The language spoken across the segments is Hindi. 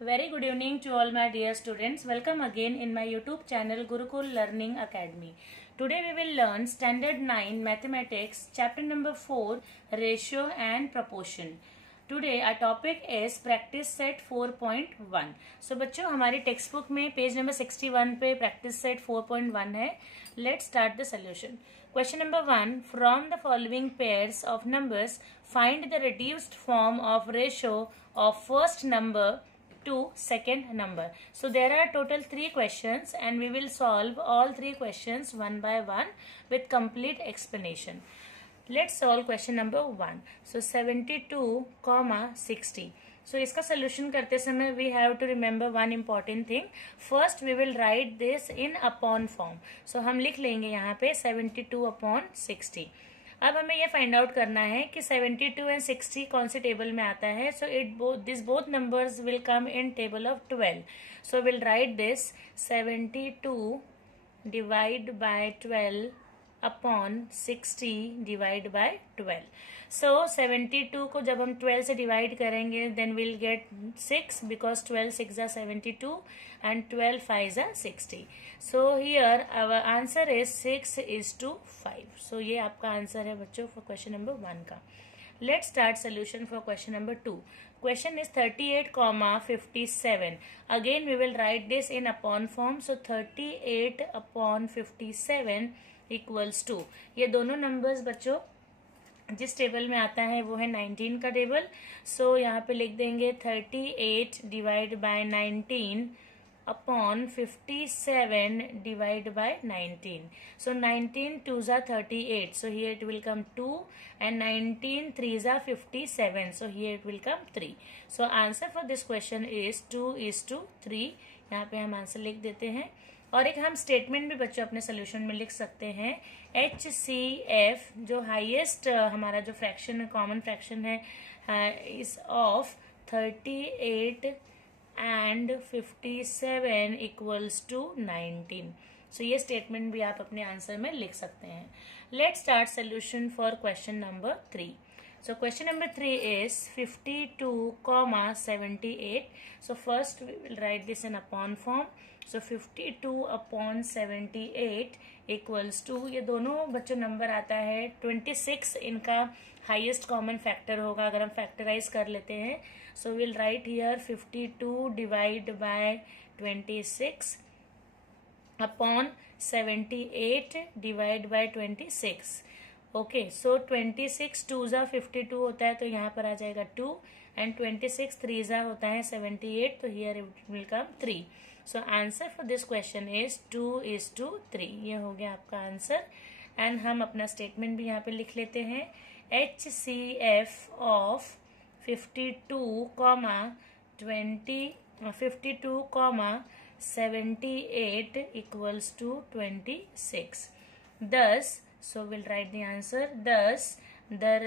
Very good evening to all my dear students. Welcome again in my YouTube channel Gurukul Learning Academy. Today we will learn Standard 9 Mathematics, Chapter number 4, Ratio and Proportion. Today our topic is Practice Set 4.1. So बच्चों हमारी टेक्स्ट बुक में पेज नंबर 61 पे Practice Set 4.1 है. Let's start the solution. Question number 1. From the following pairs of numbers, find the reduced form of ratio of first number to second number. So there are total 3 questions and we will solve all 3 questions one by one with complete explanation. Let's solve question number 1. So 72, 60. So इसका solution करते समय we have to remember one important thing. First we will write this in upon form. So हम लिख लेंगे यहाँ पे 72 upon 60. अब हमें ये फाइंड आउट करना है कि 72 एंड 60 कौन से टेबल में आता है. So this both numbers will come in table of 12. So will write this 72 divide by 12 upon 60 divide by 12. So 72 को जब हम 12 से डिवाइड करेंगे then will get 6 because 12 6 are 72 and 12 5 are 60. So here our answer is 6:5. So ये आपका आंसर है बच्चों फॉर क्वेश्चन नंबर 1 का. Let's start solution for question number 2. Question is 38, 57. Again we will write this in upon form. So 38 upon 57 equals to, ये दोनों नंबर्स बच्चों जिस टेबल में आता है वो है 19 का टेबल. सो यहाँ पे लिख देंगे 38 divide by 19 upon 57 divide by 19. So 19 2s are 38. So here it will come 2 and 19 3s are 57. So here it will come 3. So answer for this question is 2:3. यहाँ पे हम आंसर लिख देते हैं. और एक हम स्टेटमेंट भी बच्चों अपने सोल्यूशन में लिख सकते हैं. HCF जो हाईएस्ट हमारा जो फ्रैक्शन है कॉमन फ्रैक्शन है is of 38 and 57 equals to 19. So ये स्टेटमेंट भी आप अपने आंसर में लिख सकते हैं. Let's start solution for question number 3. So question number 3 is 52, 78. So first we will write this in upon form. So 52 upon 78 equals to, ये दोनों बच्चों नंबर आता है 26. इनका हाईएस्ट कॉमन फैक्टर होगा अगर हम फैक्टराइज कर लेते हैं. So we'll write here 52 divide by 26 upon 78 divide by 26. Okay so 26 2s are 52 होता है तो यहाँ पर आ जाएगा 2 एंड 26 3s होता है 78 तो here it will come 3. So answer for this question is 2:3. ये हो गया आपका आंसर. एंड हम अपना स्टेटमेंट भी यहाँ पे लिख लेते हैं. HCF of 52, 78 equals to 26. Thus, so we'll write the answer. Thus the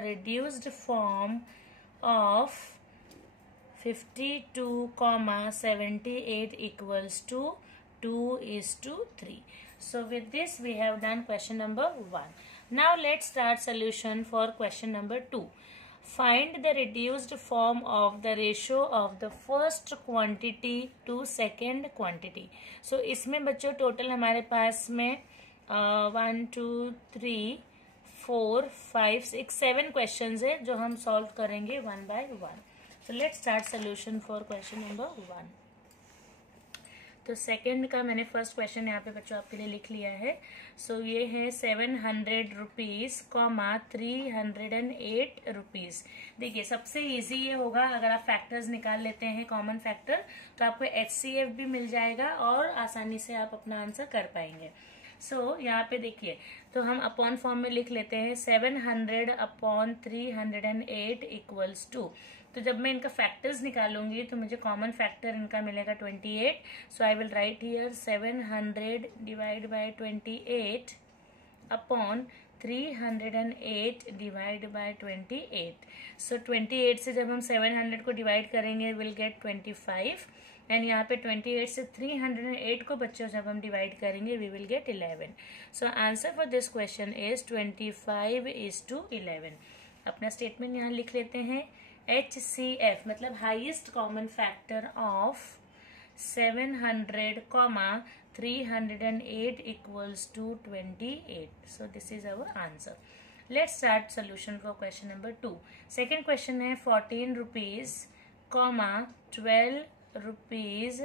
reduced form of 52, 78 equals to 2:3. So with this we have done question number 1. Now let's start solution for question number 2. Find the reduced form of the ratio of the first quantity to second quantity. So इसमें बच्चों टोटल हमारे पास में 1 2 3 4 5 6 7 क्वेश्चंस है जो हम सॉल्व करेंगे one by one. So let's start solution for question number 1. तो सेकेंड का मैंने फर्स्ट क्वेश्चन यहाँ पे बच्चों आपके लिए लिख लिया है. सो ये है 700 रुपीज 308 रुपीज. देखिए सबसे इजी ये होगा अगर आप फैक्टर्स निकाल लेते हैं कॉमन फैक्टर तो आपको HCF भी मिल जाएगा और आसानी से आप अपना आंसर कर पाएंगे. सो यहाँ पे देखिए तो हम अपॉन फॉर्म में लिख लेते हैं 700 अपॉन 308 इक्वल्स टू. तो जब मैं इनका फैक्टर्स निकालूंगी तो मुझे कॉमन फैक्टर इनका मिलेगा 28. So I will write here 700 divide by 28 upon 308 divide by 28. So 28 से जब हम 700 को डिवाइड करेंगे विल गेट 25 एंड यहाँ पे 28 से 308 को बच्चों जब हम डिवाइड करेंगे we will get 11. So answer for this question is 25:11. अपना स्टेटमेंट यहाँ लिख लेते हैं. HCF मतलब highest common factor of 700, 308 equals to 28. So this is our answer. Let's start solution for question number 2. Second question है 14 rupees, 12 rupees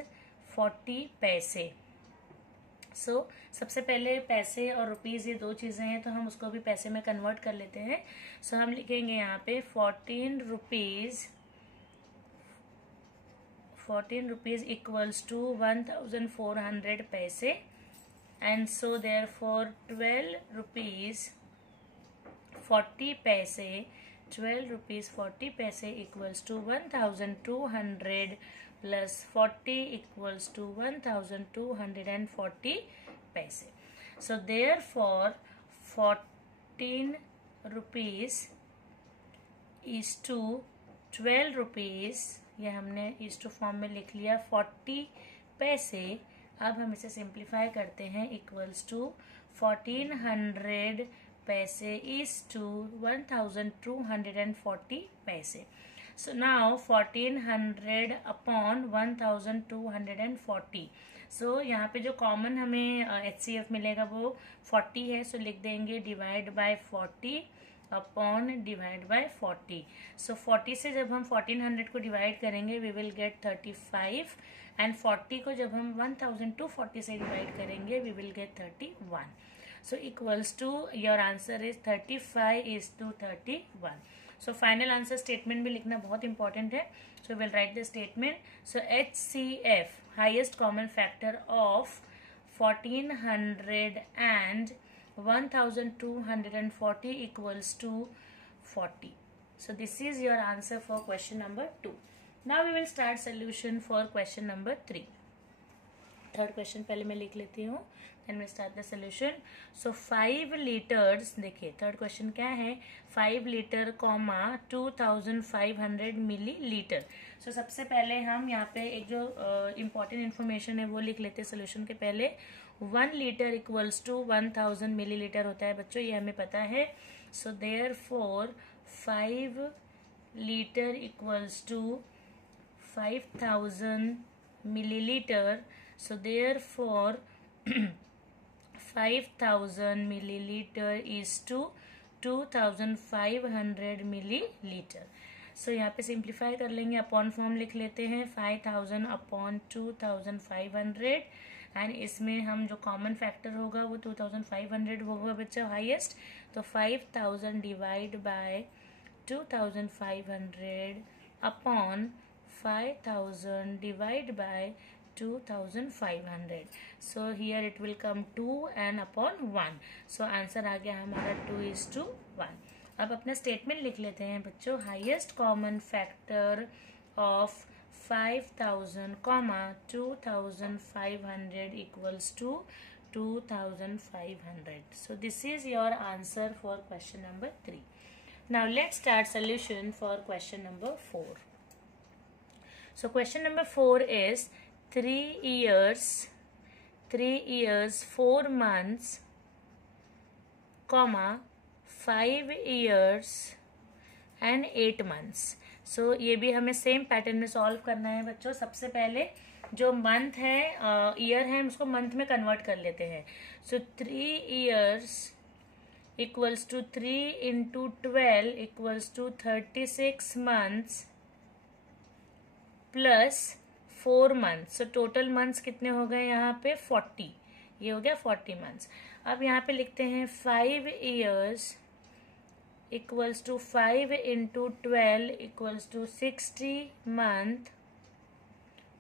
40 पैसे. सबसे पहले पैसे और रुपीज़ ये दो चीज़ें हैं, तो हम उसको भी पैसे में कन्वर्ट कर लेते हैं. हम लिखेंगे यहाँ पे 14 रुपीज़ इक्वल्स टू 1400 पैसे. एंड सो देयरफॉर 12 रुपीज़ 40 पैसे, 12 rupees 40 paise equals to 1200 plus 40 equals to 1240 paise. So therefore 14 rupees is to 12 rupees, ये हमने इज टू फॉर्म में लिख लिया, 40 पैसे. अब हम इसे सिंप्लीफाई करते हैं, इक्वल्स टू 1400 पैसे इज टू 1240 पैसे. So now 1400 upon 1240. So यहाँ पे जो कॉमन हमें HCF मिलेगा वो 40 है. So लिख देंगे divide by 40 upon divide by 40. So 40 से जब हम 1400 को डिवाइड करेंगे we will get 35 एंड 40 को जब हम 1240 से डिवाइड करेंगे we will get 31. So equals to, your answer is 35 is to 31. So final answer statement भी लिखना बहुत important है. So we will write the statement. So HCF, highest common factor of 1400 and 1240 equals to 40. So this is your answer for question number 2. Now we will start solution for question number 3. Third question पहले मैं लिख लेती हूँ, then we start the solution. So 5 litres, देखिए थर्ड क्वेश्चन क्या है, 5 लीटर 2500 मिली लीटर. सो सबसे पहले हम यहाँ पे एक जो इम्पॉर्टेंट इन्फॉर्मेशन है वो लिख लेते हैं सोल्यूशन के पहले. 1 litre equals to 1000 millilitre होता है बच्चों, ये हमें पता है. So therefore 5 litre equals to 5000 millilitre. So therefore 5000 milliliter is to 2500 milliliter. So यहाँ पे सिंप्लीफाई कर लेंगे, अपॉन फॉर्म लिख लेते हैं, 5000 अपॉन 2500 एंड इसमें हम जो कॉमन फैक्टर होगा वो 2500 होगा बच्चा हाईएस्ट. तो 5000 divide by 2500 upon 5000 divide by 2500. So here it will come 2 and upon 1. So answer आ गया हमारा 2:1. अब अपना स्टेटमेंट लिख लेते हैं बच्चों. Highest common factor of 5000, 2500 equals to 2500. So this is your answer for question number 3. Now let's start solution for question number 4. So question number 4 is 3 years 4 months, 5 years and 8 months. So ये भी हमें सेम पैटर्न में सॉल्व करना है बच्चों. सबसे पहले जो मंथ है, ईयर है, हम उसको मंथ में कन्वर्ट कर लेते हैं. So 3 years equals to 3 into 12 equals to 36 months plus 4 months. So total months कितने हो गए यहाँ पे 40. ये हो गया 40 months. अब यहाँ पे लिखते हैं 5 years equals to 5 into 12 equals to 60 month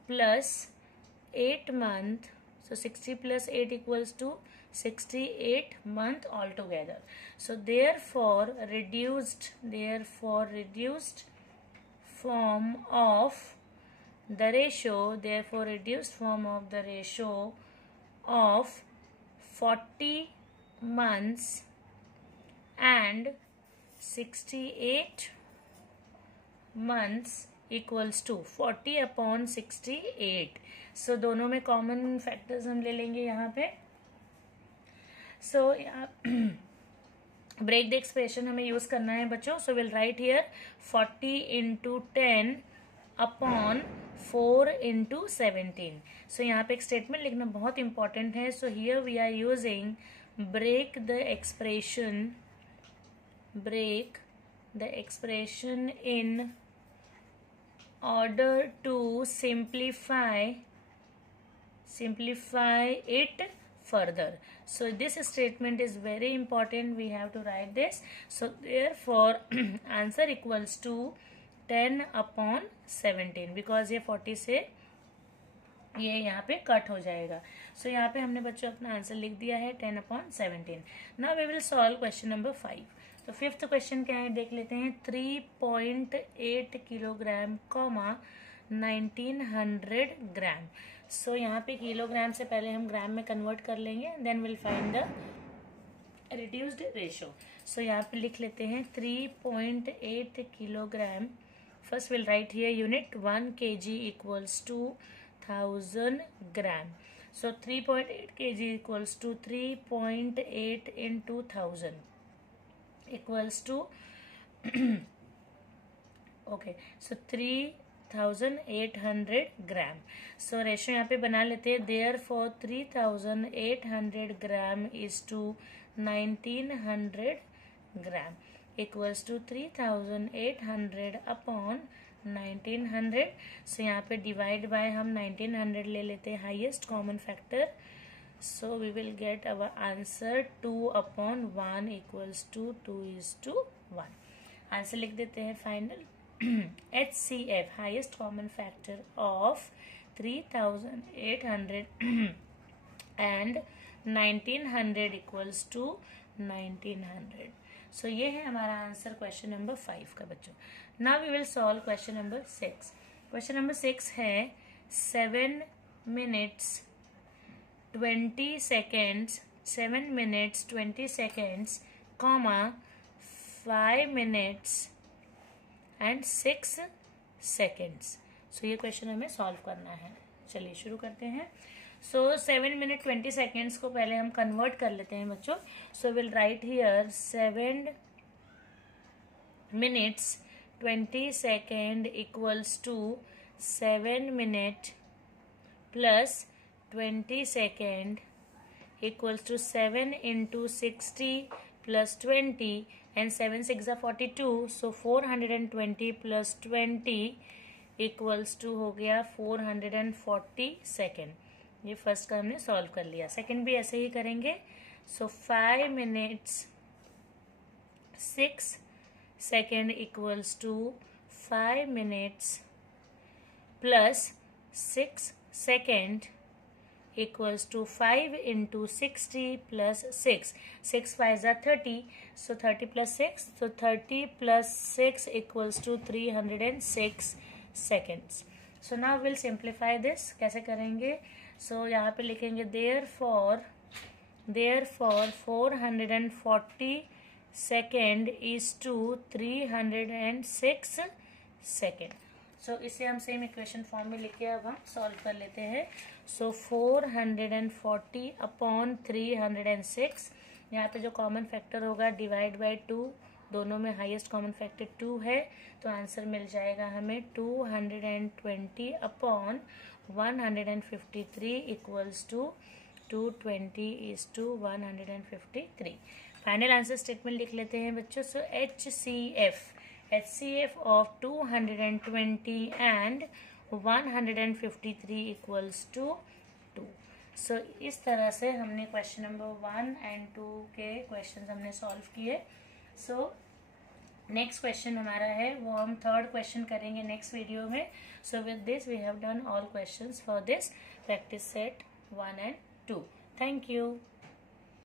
plus 8 month. So 60 plus 8 equals to 68 month altogether. So therefore reduced form of the ratio, of 40 months and 68 months equals to 40 upon 68. So दोनों में कॉमन फैक्टर्स हम ले लेंगे यहाँ पे. सो ब्रेक द एक्सप्रेशन हमें यूज करना है बच्चों. So will write here 40 into 10 upon 4 into 17. So यहाँ पे एक स्टेटमेंट लिखना बहुत इंपॉर्टेंट है. So here we are using break the expression in order to simplify it further. So this statement is very important. We have to write this. So therefore answer equals to 10 upon 17 because ये 40 से ये यहाँ पे कट हो जाएगा. सो यहाँ पे हमने बच्चों अपना आंसर लिख दिया है 10 upon 17. Now we will solve question number 5. तो फिफ्थ क्वेश्चन क्या है देख लेते हैं. 3.8 किलोग्राम 1900 ग्राम. सो यहाँ पे किलोग्राम से पहले हम ग्राम में कन्वर्ट कर लेंगे, then will find the reduced ratio. So यहाँ पे लिख लेते हैं 3.8 kilogram. First will write here unit 1 kg equals to 1000 gram. So 3.8 kg equals to 3.8 into 1000 equals to okay, so 3800 gram. So ratio यहाँ पे बना लेते हैं. therefore 3800 ग्राम इज टू 1900 ग्राम इक्वल्स टू 3800 अपॉन 1900. सो यहाँ पे डिवाइड बाय हम 1900 ले लेते हैं highest common factor. So we will get our answer 2 upon 1 equals to 2:1. Answer लिख देते हैं final. HCF highest common factor of 3800 and 1900 equals to 1900. So ये है हमारा आंसर क्वेश्चन नंबर 5 का बच्चों. Now we will solve question number 6. Question number 6 है 7 minutes 20 seconds 7 minutes 20 seconds comma 5 minutes and 6 seconds. सो ये क्वेश्चन हमें सॉल्व करना है. चलिए शुरू करते हैं. सो 7 minute 20 seconds को पहले हम कन्वर्ट कर लेते हैं बच्चों. So will write here 7 minutes 20 second equals to 7 minute plus 20 second equals to 7 into 60 plus 20 and 7 6 are 42. So 420 plus 20 equals to हो गया 440 second. ये फर्स्ट का हमने सॉल्व कर लिया. सेकंड भी ऐसे ही करेंगे. सो 5 minutes 6 second equals to 5 minutes plus 6 second equals to 5 into 60 plus 6. 6 5s are 30. So 30 plus 6. So 30 plus 6 equals to 306 seconds. So now we'll simplify this. कैसे करेंगे? So यहाँ पे लिखेंगे therefore 440 second is to 306 second. सो इसे हम सेम इक्वेशन फॉर्म में लिख के अब हम सॉल्व कर लेते हैं. सो 440 अपॉन 306. यहाँ पे जो कॉमन फैक्टर होगा डिवाइड बाय 2. दोनों में हाईएस्ट कॉमन फैक्टर 2 है. तो आंसर मिल जाएगा हमें 220 upon 153 equals to 220:153. Final answer statement लिख लेते हैं बच्चों. सो HCF of 220 and 153 equals to 2. सो इस तरह से हमने क्वेश्चन नंबर 1 and 2 के क्वेश्चन हमने सॉल्व किए. सो नेक्स्ट क्वेश्चन हमारा है वो हम थर्ड क्वेश्चन करेंगे नेक्स्ट वीडियो में. So with this we have done all questions for this practice set 1 and 2. Thank you.